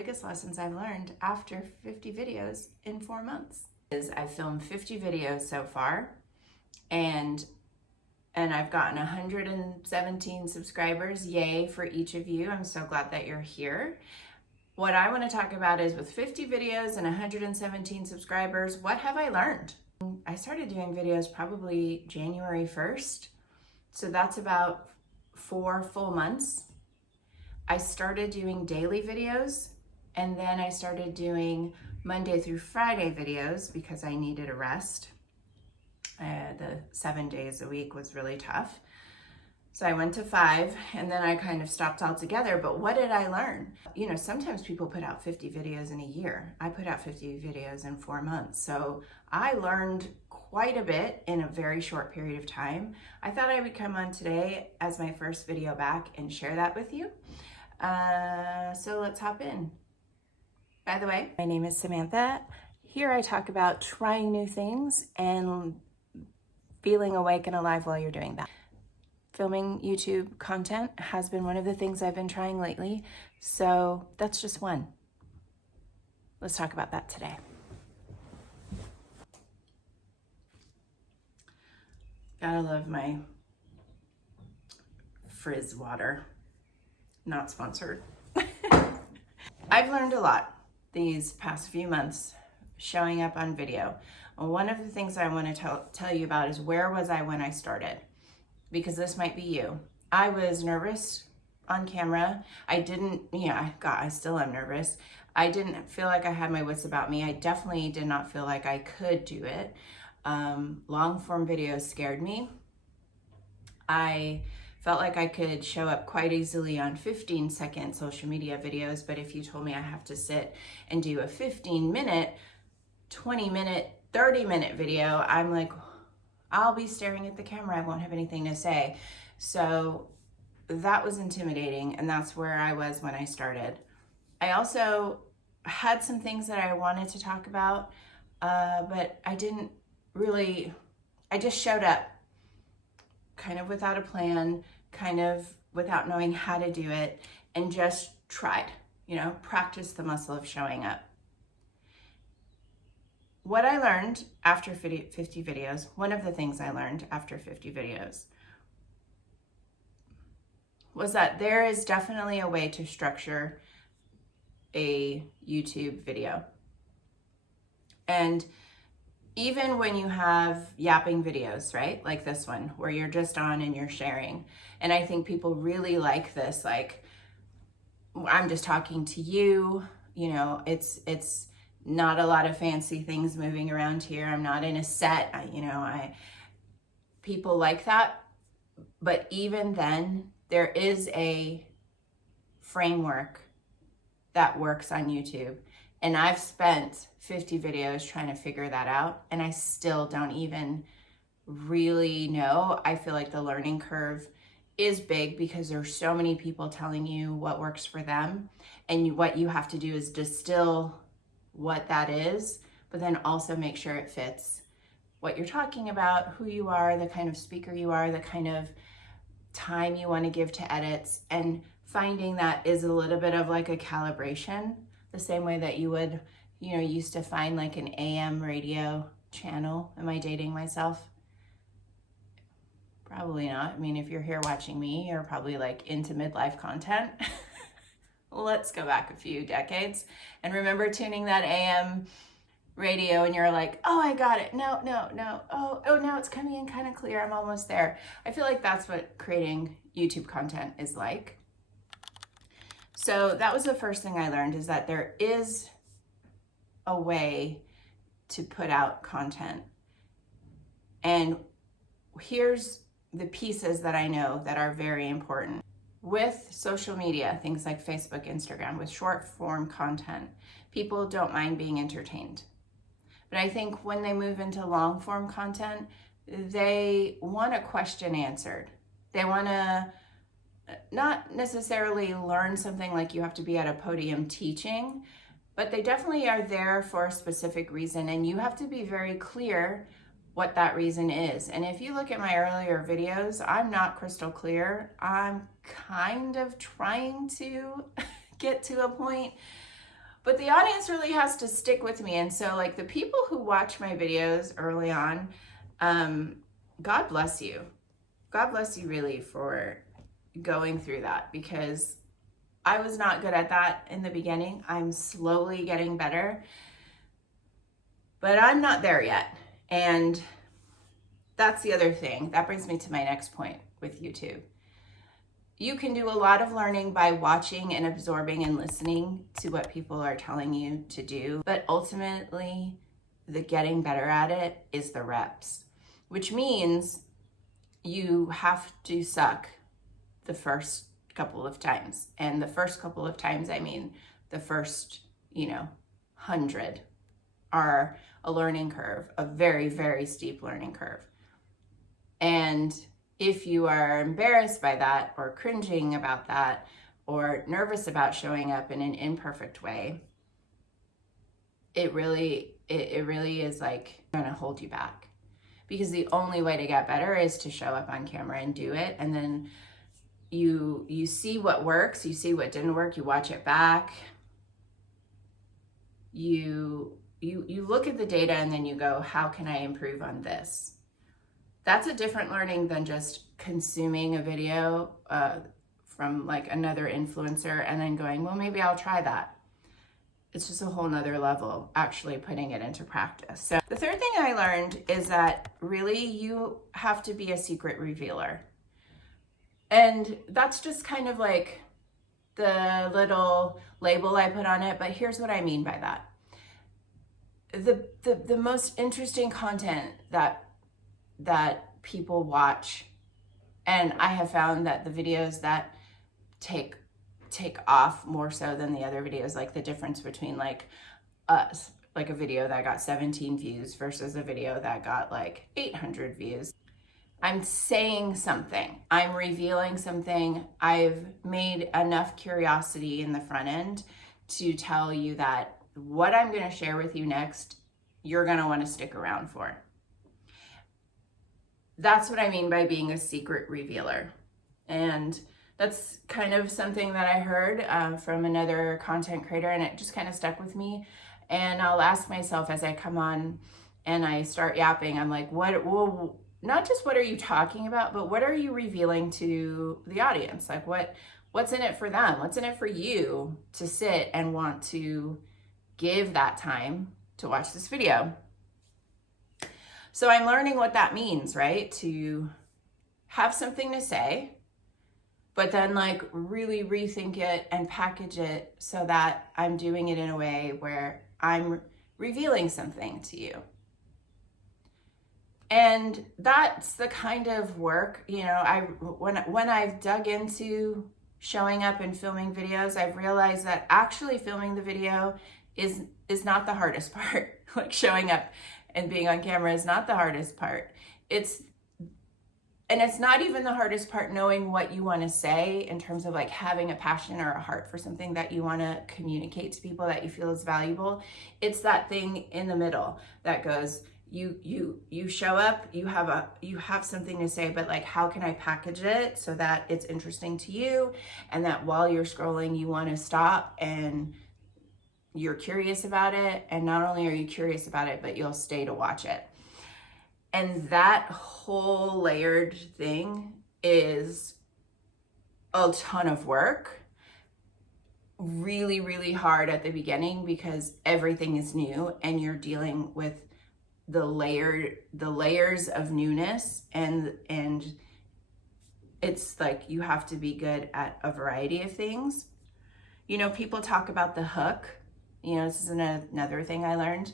biggest lessons I've learned after 50 videos in 4 months. I've filmed 50 videos so far, and I've gotten 117 subscribers. Yay for each of you. I'm so glad that you're here. What I want to talk about is, with 50 videos and 117 subscribers, what have I learned? I started doing videos probably January 1st. So that's about 4 full months. I started doing daily videos, and then I started doing Monday through Friday videos because I needed a rest. The 7 days a week was really tough. So I went to 5, and then I kind of stopped altogether. But what did I learn? You know, sometimes people put out 50 videos in a year. I put out 50 videos in 4 months. So I learned quite a bit in a very short period of time. I thought I would come on today as my first video back and share that with you. So let's hop in. By the way, my name is Samantha. Here I talk about trying new things and feeling awake and alive while you're doing that. Filming YouTube content has been one of the things I've been trying lately, so that's just one. Let's talk about that today. Gotta love my Frizz water. Not sponsored. I've learned a lot these past few months showing up on video. One of the things I want to tell you about is, where was I when I started? Because this might be you. I was nervous on camera. I still am nervous. I didn't feel like I had my wits about me. I definitely did not feel like I could do it. Long form videos scared me. I felt like I could show up quite easily on 15-second social media videos, but if you told me I have to sit and do a 15-minute, 20-minute, 30-minute video, I'm like, I'll be staring at the camera. I won't have anything to say. So that was intimidating, and that's where I was when I started. I also had some things that I wanted to talk about, but I didn't really, I just showed up kind of without a plan, kind of without knowing how to do it, and just tried, practice the muscle of showing up. What I learned after 50 videos, one of the things I learned after 50 videos was that there is definitely a way to structure a YouTube video. And even when you have yapping videos, right? Like this one, where you're just on and you're sharing. And I think people really like this, like, I'm just talking to you, it's not a lot of fancy things moving around here. I'm not in a set, people like that. But even then, there is a framework that works on YouTube. And I've spent 50 videos trying to figure that out, and I still don't even really know. I feel like the learning curve is big because there's so many people telling you what works for them, and what you have to do is distill what that is, but then also make sure it fits what you're talking about, who you are, the kind of speaker you are, the kind of time you want to give to edits, and finding that is a little bit of like a calibration. The same way that you would, used to find like an AM radio channel. Am I dating myself? Probably not. I mean, if you're here watching me, you're probably like into midlife content. Let's go back a few decades and remember tuning that AM radio and you're like, oh, I got it. No. Oh, now it's coming in kind of clear. I'm almost there. I feel like that's what creating YouTube content is like. So that was the first thing I learned, is that there is a way to put out content. And here's the pieces that I know that are very important. With social media, things like Facebook, Instagram, with short form content, people don't mind being entertained. But I think when they move into long form content, they want a question answered. They want to not necessarily learn something like you have to be at a podium teaching, but they definitely are there for a specific reason, and you have to be very clear what that reason is. And if you look at my earlier videos, I'm not crystal clear. I'm kind of trying to get to a point, But the audience really has to stick with me. And so like the people who watch my videos early on, God bless you. God bless you really for going through that, because I was not good at that in the beginning. I'm slowly getting better, but I'm not there yet. And that's the other thing. That brings me to my next point with YouTube. You can do a lot of learning by watching and absorbing and listening to what people are telling you to do, but ultimately the getting better at it is the reps, which means you have to suck the first couple of times. And the first couple of times, I mean the first, 100 are a learning curve, a very, very steep learning curve. And if you are embarrassed by that, or cringing about that, or nervous about showing up in an imperfect way, it really is like going to hold you back. Because the only way to get better is to show up on camera and do it. And then you see what works, you see what didn't work, you watch it back. You look at the data and then you go, how can I improve on this? That's a different learning than just consuming a video from like another influencer and then going, well, maybe I'll try that. It's just a whole nother level, actually putting it into practice. So the third thing I learned is that really you have to be a secret revealer. And that's just kind of like the little label I put on it, but here's what I mean by that. The most interesting content that people watch, and I have found that the videos that take off more so than the other videos, like the difference between like us, like a video that got 17 views versus a video that got like 800 views. I'm saying something, I'm revealing something, I've made enough curiosity in the front end to tell you that what I'm going to share with you next, you're going to want to stick around for. That's what I mean by being a secret revealer. And that's kind of something that I heard from another content creator, and it just kind of stuck with me. And I'll ask myself as I come on and I start yapping, I'm like, not just what are you talking about, but what are you revealing to the audience? Like what's in it for them? What's in it for you to sit and want to give that time to watch this video? So I'm learning what that means, right? To have something to say, but then like really rethink it and package it so that I'm doing it in a way where I'm revealing something to you. And that's the kind of work, when I've dug into showing up and filming videos, I've realized that actually filming the video is not the hardest part. Like showing up and being on camera is not the hardest part. It's not even the hardest part knowing what you want to say in terms of like having a passion or a heart for something that you want to communicate to people that you feel is valuable. It's that thing in the middle that goes, you show up, you have something to say, but like, how can I package it so that it's interesting to you, and that while you're scrolling, you want to stop and you're curious about it. And not only are you curious about it, but you'll stay to watch it. And that whole layered thing is a ton of work, really, really hard at the beginning because everything is new and you're dealing with the layers of newness, and it's like you have to be good at a variety of things. People talk about the hook. This is another thing I learned.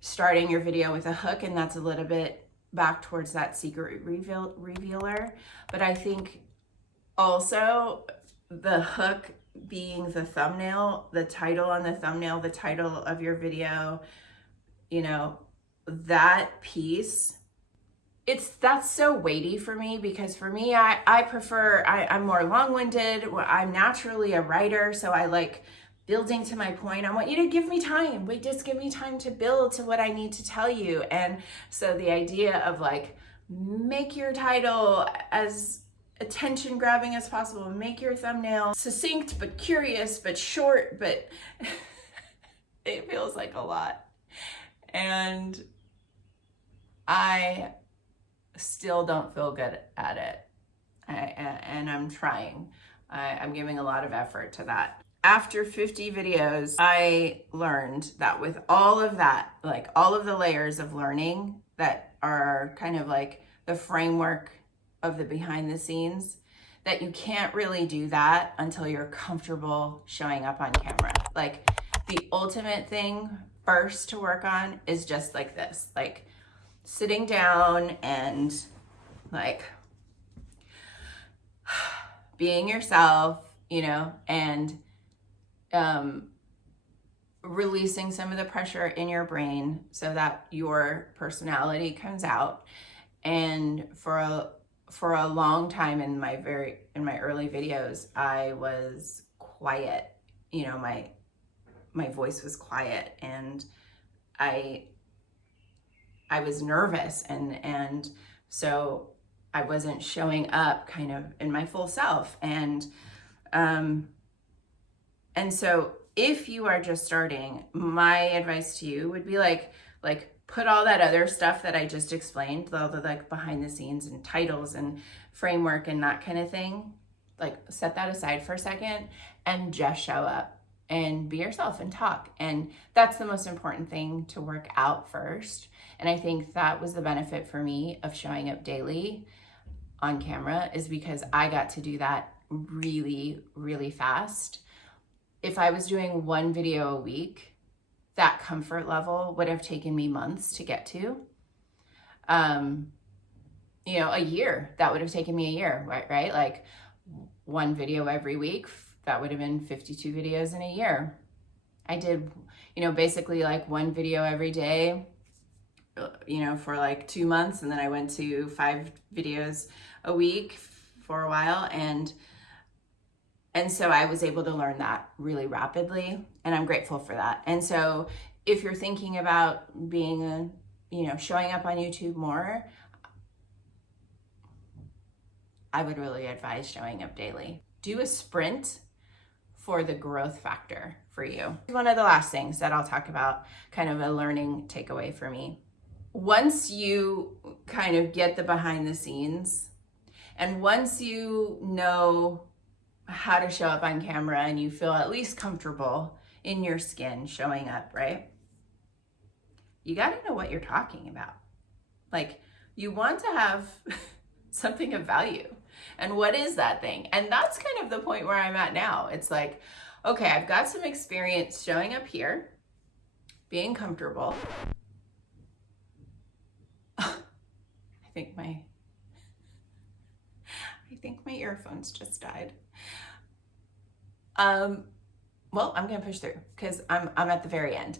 Starting your video with a hook, and that's a little bit back towards that secret revealer. But I think also the hook being the thumbnail, the title on the thumbnail, the title of your video, that piece, that's so weighty for me, because for me, I prefer, I'm more long-winded. I'm naturally a writer, so I like building to my point. I want you to give me time. Just give me time to build to what I need to tell you. And so the idea of like, make your title as attention grabbing as possible, make your thumbnail succinct but curious but short, but It feels like a lot. And I still don't feel good at it. And I'm trying. I'm giving a lot of effort to that. After 50 videos, I learned that with all of that, like all of the layers of learning that are kind of like the framework of the behind the scenes, that you can't really do that until you're comfortable showing up on camera. Like the ultimate thing first to work on is just like this, like sitting down and like being yourself, you know, and releasing some of the pressure in your brain so that your personality comes out. And for a long time in my early videos, I was quiet. You know, my voice was quiet, and I was nervous, and so I wasn't showing up kind of in my full self. And so if you are just starting, my advice to you would be like put all that other stuff that I just explained, all the like behind the scenes and titles and framework and that kind of thing, like set that aside for a second and just show up and be yourself and talk. And that's the most important thing to work out first. And I think that was the benefit for me of showing up daily on camera, is because I got to do that really, really fast. If I was doing one video a week, that comfort level would have taken me months to get to. You know, a year, that would have taken me a year, right? Like one video every week, that would have been 52 videos in a year. I did, you know, basically like one video every day, you know, for like 2 months. And then I went to 5 videos a week for a while. And so I was able to learn that really rapidly, and I'm grateful for that. And so if you're thinking about being showing up on YouTube more, I would really advise showing up daily. Do a sprint for the growth factor for you. One of the last things that I'll talk about, kind of a learning takeaway for me. Once you kind of get the behind the scenes, and once you know how to show up on camera and you feel at least comfortable in your skin showing up, right? You got to know what you're talking about. Like, you want to have something of value. And what is that thing? And that's kind of the point where I'm at now. It's like, okay, I've got some experience showing up here, being comfortable. I think my earphones just died. Well, I'm gonna push through because I'm at the very end.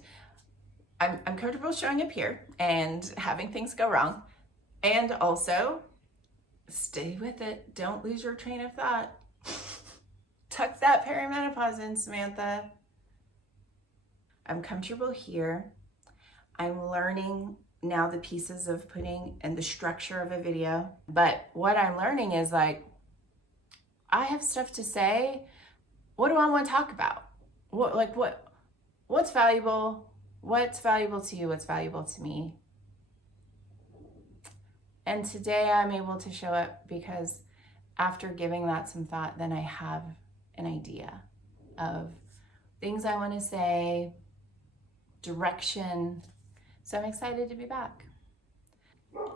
I'm comfortable showing up here and having things go wrong, and also stay with it. Don't lose your train of thought. Tuck that perimenopause in, Samantha. I'm comfortable here. I'm learning now the pieces of putting and the structure of a video. But what I'm learning is like, I have stuff to say. What do I want to talk about? What's valuable? What's valuable to you? What's valuable to me? And today I'm able to show up because after giving that some thought, then I have an idea of things I want to say, direction. So I'm excited to be back.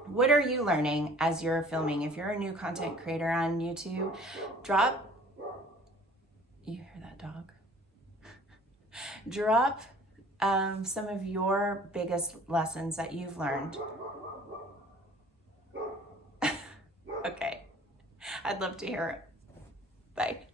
What are you learning as you're filming? If you're a new content creator on YouTube, you hear that dog? Drop some of your biggest lessons that you've learned. Okay, I'd love to hear it. Bye.